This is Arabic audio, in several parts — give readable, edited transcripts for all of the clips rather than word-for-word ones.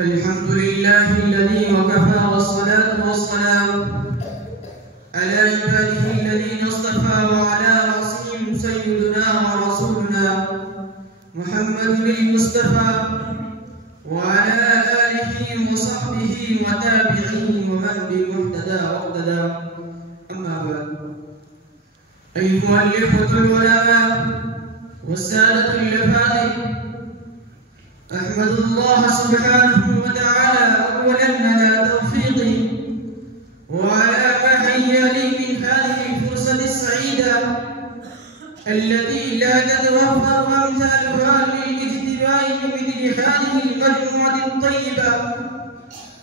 الحمد لله الذي وكفى والصلاة والسلام على عباده الذين اصطفى وعلى رأسهم سيدنا ورسولنا محمد المصطفى وعلى آله وصحبه وتابعيه ومن بمهتدى واقتدى. أما بعد، أيها الإخوة العلماء والسادة الأفاضل، أحمد الله سبحانه وتعالى أولا على توفيقه وعلى ما هيا لي من هذه الفرصة السعيدة التي لا تتوفر أمثالها للاجتماع بمثل هذه المجموعة الطيبة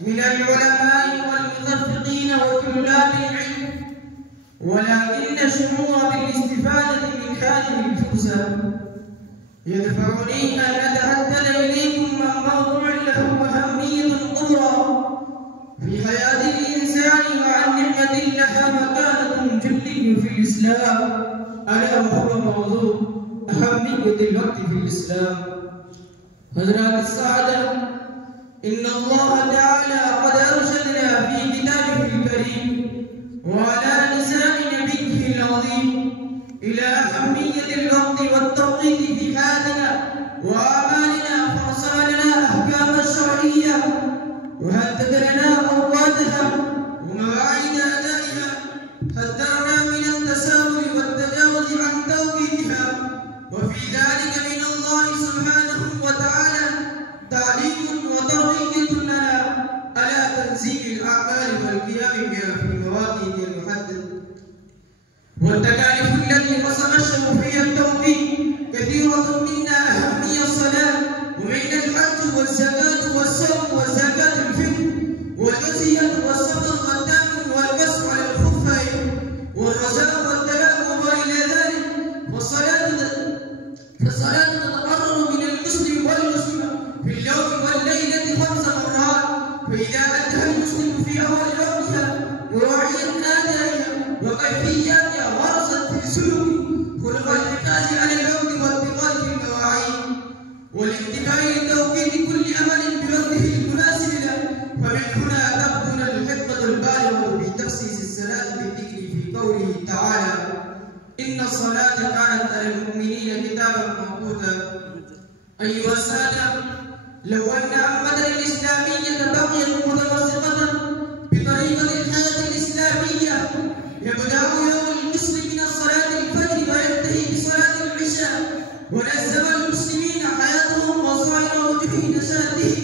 من العلماء والمثقفين وطلاب العلم، ولكن الشعور بالاستفادة من هذه الفرصة يدفعني أن أتحدث إليكم عن موضوع له أهمية كبرى في حياة الإنسان وعن نعمة لها مكانة جلية في الإسلام، ألا وهو موضوع أهمية الوقت في الإسلام. حضرات السعادة، إن الله تعالى قد أرشدنا في كتابه الكريم وعلى لسان نبيه العظيم إلى أهمية الوقت والتوقيت في حياتنا وأعمالنا، فأرسل لنا أحكاما شرعية وهدد لنا أوقاتها ومواعيد أدائها، حذرنا من التساهل والتجاوز عن توقيتها، وفي ذلك من الله سبحانه وتعالى تعليم وترغيب لنا على تنزيل الأعمال والقيام بها في المواقيت المحددة والتكاليف التي قسم الشرع فيها التوقيت. كثيرة منا أهمية الصلاة ومنها الحج والزكاة والصوم والزكاة الفطر والأضحية والصدقة والدم والمسح على الخفين والرجاء والتلاوة وإلى ذلك. فالصلاة تتقرر من المسلم والمسلمة في اليوم والليلة 5 مرات، فإذا أدها المسلم في أول وقتها ووعيت آدائها وكيفياتها ورصت في سلوكه خلق الحفاظ على الوقت واتقاء المواعيد والانتباه لتوقيت كل أمل بوقته المناسب له. فمن هنا تكون الحكمة البالغة في تخصيص الصلاة بالذكر في قوله تعالى: إن الصلاة كانت على المؤمنين كتابا موقوتا. أيها السادة، لو أن أمتنا الإسلامية بقيت متمسكة بطريقة الحياة الإسلامية يبدأ يوم المسلم من صلاة الفجر وينتهي بصلاة العشاء، ونزل المسلمين حياتهم وصائر وجوه نشاته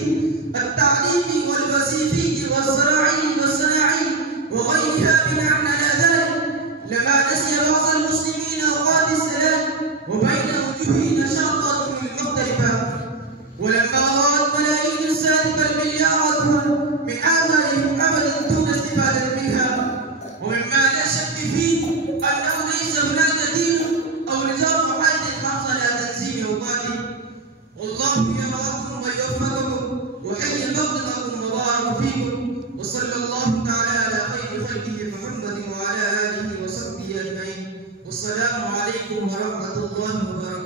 التعليمي والوظيفي والصناعي وغيرها بناء على ذلك، لما نسي بعض المسلمين أوقات الصلاة وبين وجوه نشاطاتهم المختلفة، ولما رأت ملايين السالكة المليارات من أعمالهم أبدا دون استفادة منها. ومما لا شك فيه أنه ليس هناك دين أو نظام محدد حصل على تنزيل أوقاته. والله يرعاكم ويوفقكم وحي فضلكم وبارك فيكم، وصلى الله تعالى على خير خلقه محمد وعلى آله وصحبه أجمعين. والسلام عليكم ورحمة الله وبركاته.